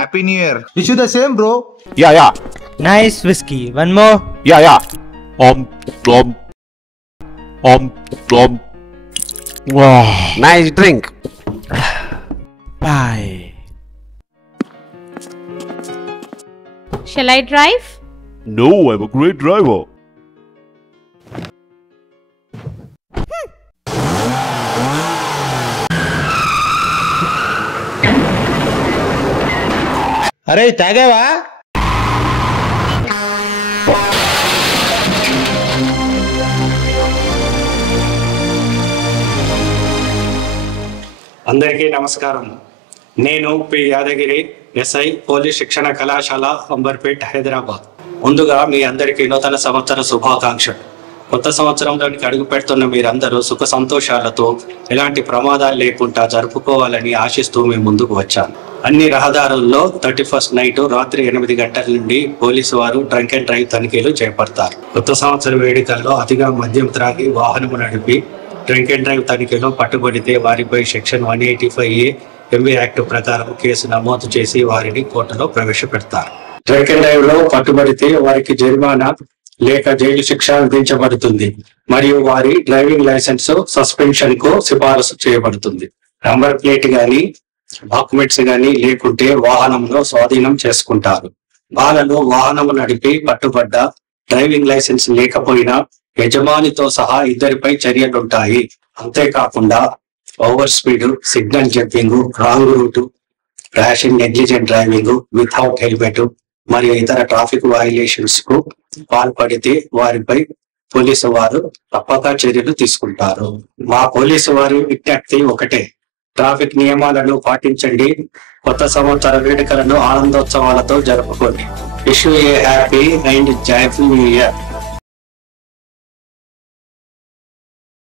Happy New Year. Wish you the same, bro. Yeah. Nice whiskey. One more. Yeah. Wow. Nice drink. Bye. Shall I drive? No, I'm a great driver. అరే తాగావా? అందరికీ నమస్కారం. నేను P Yadagiri, SI, police శిక్షణ కళాశాల, అంబర్పేట్, హైదరాబాద్. ముందుగా మీ అందరికీ నూతన సంవత్సర శుభాకాంక్షలు. కొత్త సంవత్సరంలోనికి అడుగు పెడుతున్న మీరందరూ సుఖ సంతోషాలతో ఎలాంటి ప్రమాదాలు లేకుండా జరుపుకోవాలని ఆశిస్తూ మీ ముందుకు వచ్చాను. అన్ని రహదారుల్లో 31st నైట్ రాత్రి 8 గంటల నుండి పోలీసు వారు డ్రంక్ అండ్ డ్రైవ్ తనిఖీలు చేపడతారు. కొత్త సంవత్సర వేడుకల్లో అతిగా మద్యం త్రాగి వాహనము నడిపి డ్రంక్ అండ్ డ్రైవ్ తనిఖీలో పట్టుబడితే వారిపై సెక్షన్ 185A ఎంవీ యాక్ట్ ప్రకారం కేసు నమోదు చేసి వారిని కోర్టులో ప్రవేశపెడతారు. డ్రంక్ అండ్ డ్రైవ్ లో పట్టుబడితే వారికి జరిమానా లేక జైలు శిక్ష విధించబడుతుంది మరియు వారి డ్రైవింగ్ లైసెన్స్ సస్పెన్షన్ కు సిఫారసు చేయబడుతుంది. నంబర్ ప్లేట్ గాని డాక్యుమెంట్స్ గాని లేకుంటే వాహనంలో స్వాధీనం చేసుకుంటారు. బాలలు వాహనము నడిపి పట్టుబడ్డ, డ్రైవింగ్ లైసెన్స్ లేకపోయినా యజమానితో సహా ఇద్దరిపై చర్యలుంటాయి. అంతేకాకుండా over speed, signal jumping, wrong route, rashing, negligent driving, without helmet మరియు ఇతర ట్రాఫిక్ వయలేషన్స్ కు పాల్పడితే వారిపై పోలీసు వారు తప్పక చర్యలు తీసుకుంటారు. మా పోలీసు వారి విజ్ఞప్తి ఒకటే: ట్రాఫిక్ నియమాలను పాటించండి. కొత్త సంవత్సర వేడుకలను ఆనందోత్సవాలతో జరుపుకోండి. Wish you a happy and joyful new year.